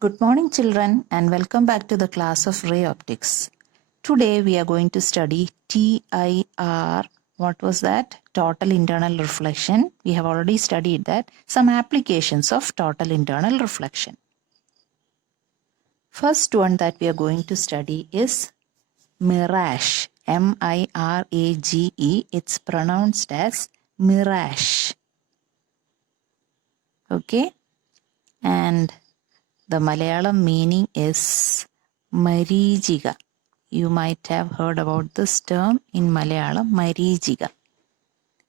Good morning children and welcome back to the class of ray optics. Today we are going to study TIR. What was that? Total internal reflection. We have already studied that. Some applications of total internal reflection. First one that we are going to study is Mirage. M-I-R-A-G-E. It's pronounced as Mirage. Okay? And the Malayalam meaning is Mareechiga. You might have heard about this term in Malayalam, Mareechiga.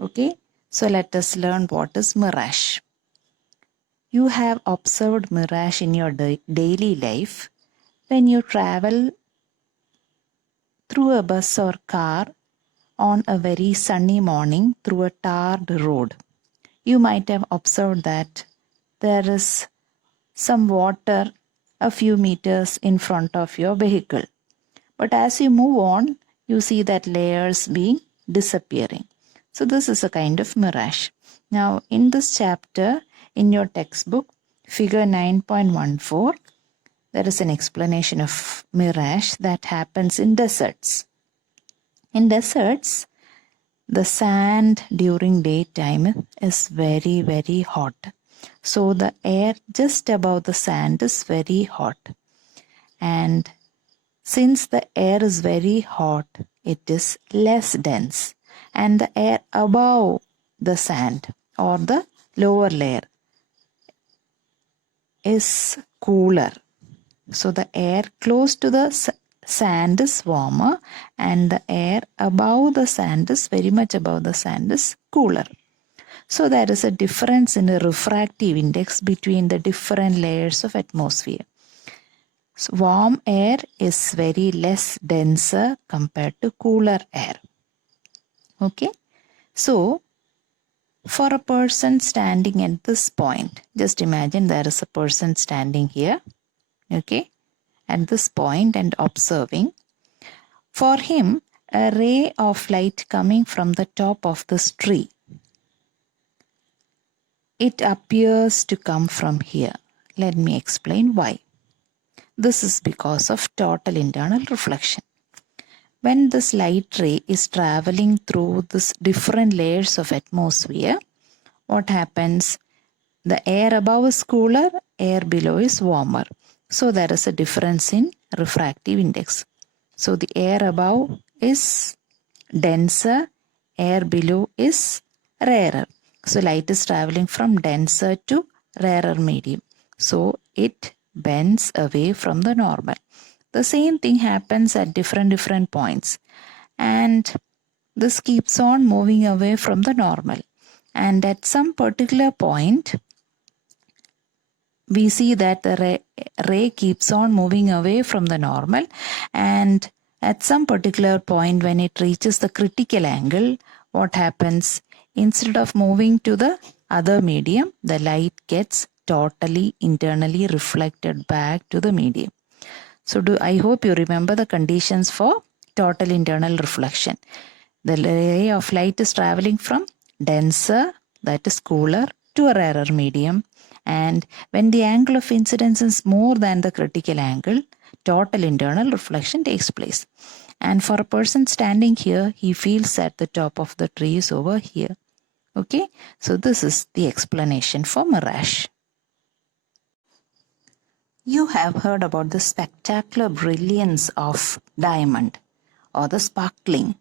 Okay, so let us learn what is mirage. You have observed mirage in your daily life when you travel through a bus or car on a very sunny morning through a tarred road. You might have observed that there is some water a few meters in front of your vehicle. But as you move on, you see that layers being disappearing. So this is a kind of mirage. Now in this chapter, in your textbook, figure 9.14, there is an explanation of mirage that happens in deserts. In deserts, the sand during daytime is very, very hot. So the air just above the sand is very hot. And since the air is very hot, it is less dense. And the air above the sand or the lower layer is cooler. So the air close to the sand is warmer and the air above the sand is very much above the sand is cooler. So there is a difference in the refractive index between the different layers of atmosphere. So warm air is very less denser compared to cooler air. Okay. So for a person standing at this point, just imagine there is a person standing here. Okay. At this point and observing. For him, a ray of light coming from the top of this tree. It appears to come from here. Let me explain why. This is because of total internal reflection. When this light ray is traveling through these different layers of atmosphere, what happens? The air above is cooler, air below is warmer. So there is a difference in refractive index. So the air above is denser, air below is rarer. So light is traveling from denser to rarer medium. So it bends away from the normal. The same thing happens at different points. And this keeps on moving away from the normal. And at some particular point, we see that the ray keeps on moving away from the normal. And at some particular point, when it reaches the critical angle, what happens? Instead of moving to the other medium, the light gets totally internally reflected back to the medium. So I hope you remember the conditions for total internal reflection. The ray of light is traveling from denser, that is cooler, to a rarer medium. And when the angle of incidence is more than the critical angle, total internal reflection takes place. And for a person standing here, he feels that the top of the tree is over here. Okay, so this is the explanation for mirage. You have heard about the spectacular brilliance of diamond or the sparkling.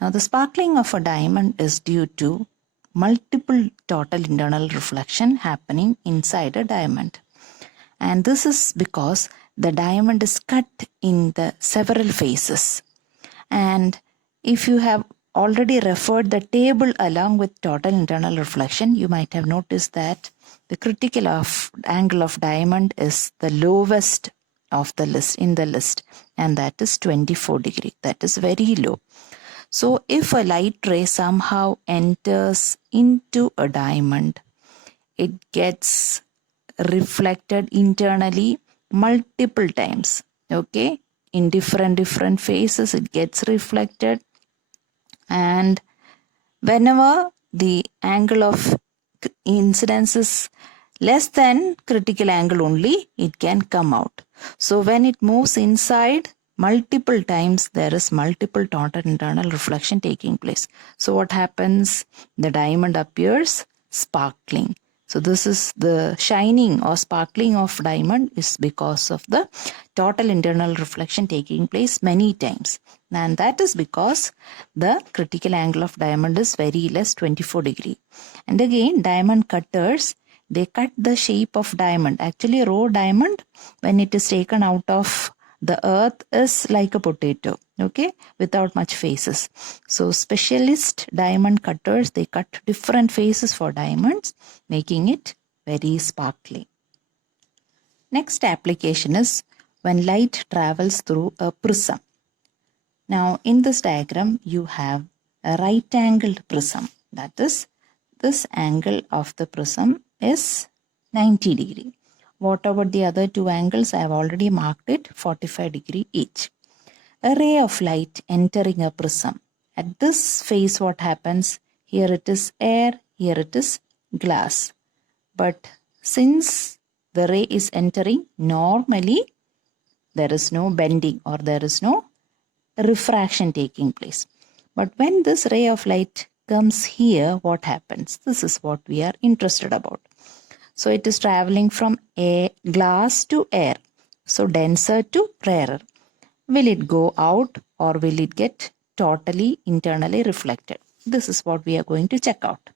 Now the sparkling of a diamond is due to multiple total internal reflection happening inside a diamond. And this is because the diamond is cut in the several phases. And if you have already referred the table along with total internal reflection, you might have noticed that the critical angle of diamond is the lowest of the list in the list, and that is 24 degrees. That is very low. So if a light ray somehow enters into a diamond, it gets reflected internally multiple times. Okay, in different phases it gets reflected. And whenever the angle of incidence is less than critical angle only it can come out. So when it moves inside multiple times, there is multiple total internal reflection taking place. So what happens? The diamond appears sparkling. So this is the shining or sparkling of diamond is because of the total internal reflection taking place many times. And that is because the critical angle of diamond is very less, 24 degree. And again, diamond cutters, they cut the shape of diamond. Actually, raw diamond, when it is taken out of the earth, is like a potato, okay, without much faces. So specialist diamond cutters, they cut different faces for diamonds, making it very sparkly. Next application is when light travels through a prism. Now in this diagram, you have a right-angled prism. That is, this angle of the prism is 90 degree. What about the other two angles? I have already marked it, 45 degree each. A ray of light entering a prism. At this phase, what happens? Here it is air, here it is glass. But since the ray is entering, normally there is no bending or there is no refraction taking place. But when this ray of light comes here, what happens? This is what we are interested about. So it is traveling from glass to air. So denser to rarer. Will it go out or will it get totally internally reflected? This is what we are going to check out.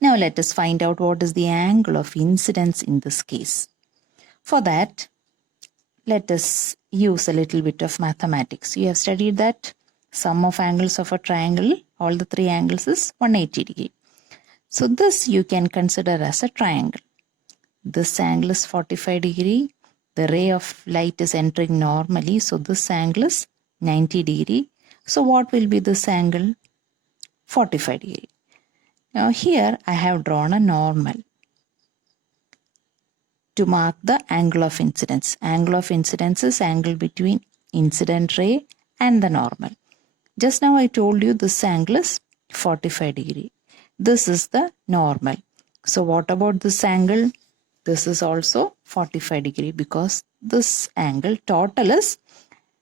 Now let us find out what is the angle of incidence in this case. For that, let us use a little bit of mathematics. You have studied that sum of angles of a triangle, all the three angles is 180 degree. So this you can consider as a triangle. This angle is 45 degree. The ray of light is entering normally. So this angle is 90 degree. So what will be this angle? 45 degree. Now here I have drawn a normal to mark the angle of incidence. Angle of incidence is angle between incident ray and the normal. Just now I told you this angle is 45 degree. This is the normal. So what about this angle? This is also 45 degree because this angle total is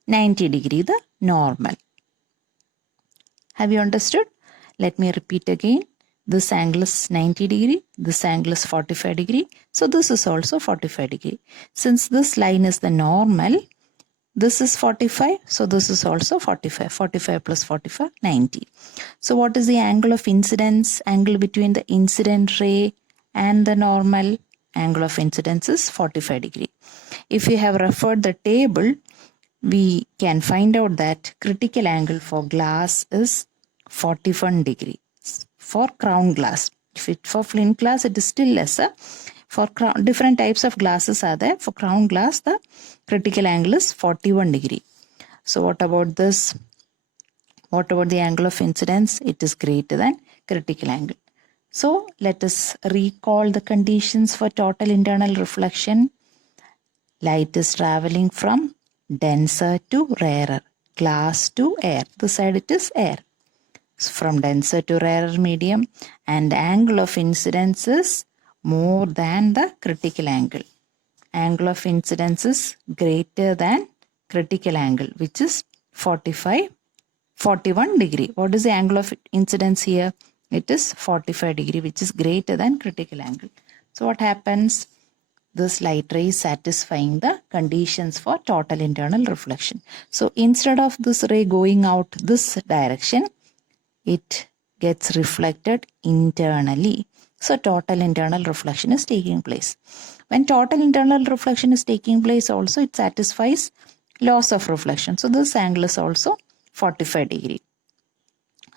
90 degree, the normal. Have you understood? Let me repeat again. This angle is 90 degree. This angle is 45 degree. So this is also 45 degree. Since this line is the normal, this is 45. So this is also 45. 45 plus 45, 90. So what is the angle of incidence? Angle between the incident ray and the normal. Angle of incidence is 45 degree. If you have referred the table, we can find out that critical angle for glass is 41 degree for crown glass. If it for flint glass, it is still lesser. For different types of glasses are there. For crown glass, the critical angle is 41 degree. So what about this? What about the angle of incidence? It is greater than critical angle. So let us recall the conditions for total internal reflection. Light is traveling from denser to rarer, glass to air. This side it is air. From denser to rarer medium, and angle of incidence is more than the critical angle. Angle of incidence is greater than critical angle, which is 41 degree. What is the angle of incidence here? It is 45 degree, which is greater than critical angle. So what happens? This light ray is satisfying the conditions for total internal reflection. So instead of this ray going out this direction, it gets reflected internally. So total internal reflection is taking place. When total internal reflection is taking place also, it satisfies loss of reflection. So this angle is also 45 degree.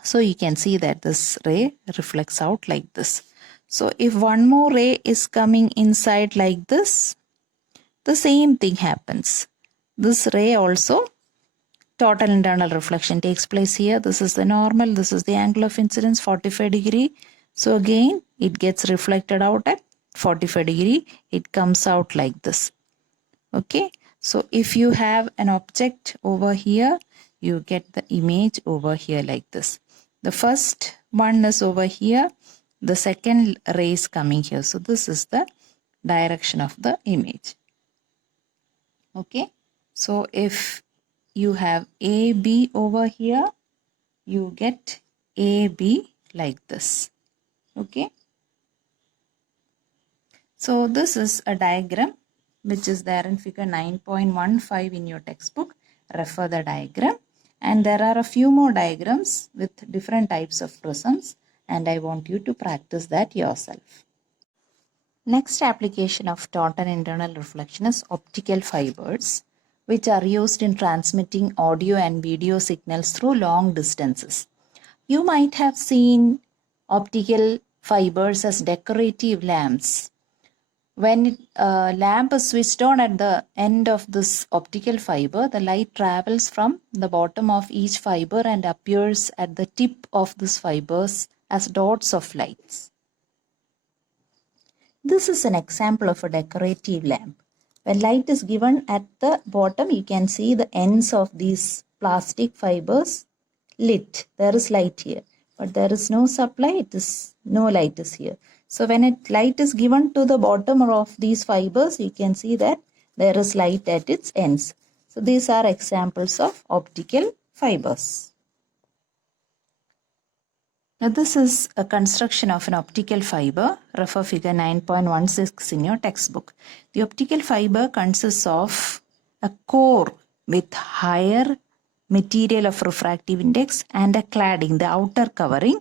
So you can see that this ray reflects out like this. So if one more ray is coming inside like this, the same thing happens. This ray also, total internal reflection takes place here. This is the normal. This is the angle of incidence, 45 degree. So again, it gets reflected out at 45 degree. It comes out like this. Okay. So if you have an object over here, you get the image over here like this. The first one is over here. the second ray is coming here. So this is the direction of the image. Okay, so if you have AB over here, you get AB like this. Okay, so this is a diagram which is there in figure 9.15 in your textbook. Refer the diagram, and there are a few more diagrams with different types of prisms, and I want you to practice that yourself. Next application of total internal reflection is optical fibers, which are used in transmitting audio and video signals through long distances. You might have seen optical fibers as decorative lamps. When a lamp is switched on at the end of this optical fiber, the light travels from the bottom of each fiber and appears at the tip of these fibers as dots of lights. This is an example of a decorative lamp. When light is given at the bottom, you can see the ends of these plastic fibers lit. There is light here, but there is no supply. No light is here. So when light is given to the bottom of these fibers, you can see that there is light at its ends. So these are examples of optical fibers. Now this is a construction of an optical fiber. Refer figure 9.16 in your textbook. The optical fiber consists of a core with higher material of refractive index and a cladding, the outer covering,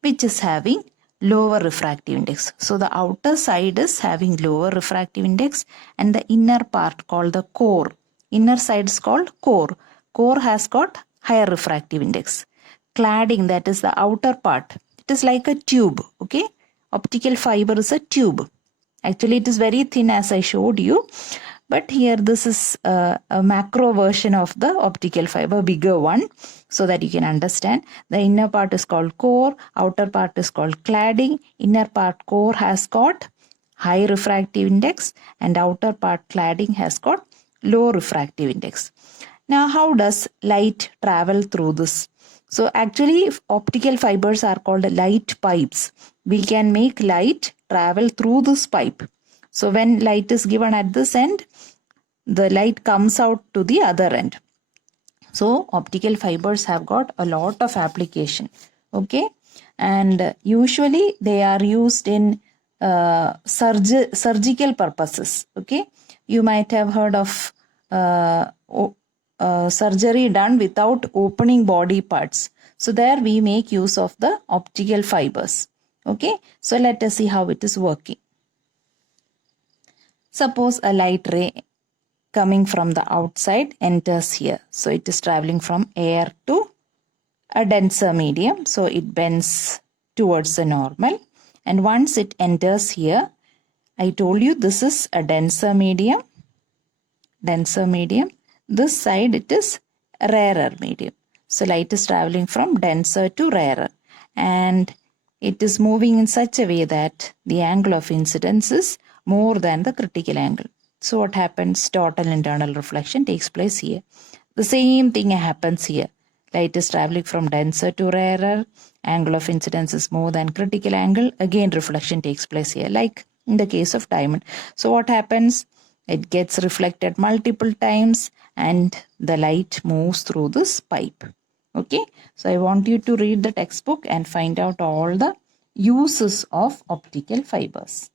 which is having lower refractive index. So the outer side is having lower refractive index and the inner part called the core. Inner side is called core. Core has got higher refractive index. Cladding, that is the outer part, it is like a tube. Okay, optical fiber is a tube. Actually it is very thin as I showed you, but here this is a macro version of the optical fiber, bigger one, so that you can understand. The inner part is called core, outer part is called cladding. Inner part core has got high refractive index and outer part cladding has got low refractive index. Now how does light travel through this? So actually optical fibers are called light pipes. We can make light travel through this pipe. So when light is given at this end, the light comes out to the other end. So optical fibers have got a lot of application. Okay, and usually they are used in surgical purposes. Okay, you might have heard of surgery done without opening body parts. So there we make use of the optical fibers. Okay, so let us see how it is working. Suppose a light ray coming from the outside enters here. So it is traveling from air to a denser medium. So it bends towards the normal. And once it enters here, I told you this is a denser medium. Denser medium. This side it is rarer medium. So light is traveling from denser to rarer. And it is moving in such a way that the angle of incidence is more than the critical angle. So what happens? Total internal reflection takes place here. The same thing happens here. Light is traveling from denser to rarer. Angle of incidence is more than critical angle. Again reflection takes place here, like in the case of diamond. So what happens? It gets reflected multiple times and the light moves through this pipe. Okay, so I want you to read the textbook and find out all the uses of optical fibers.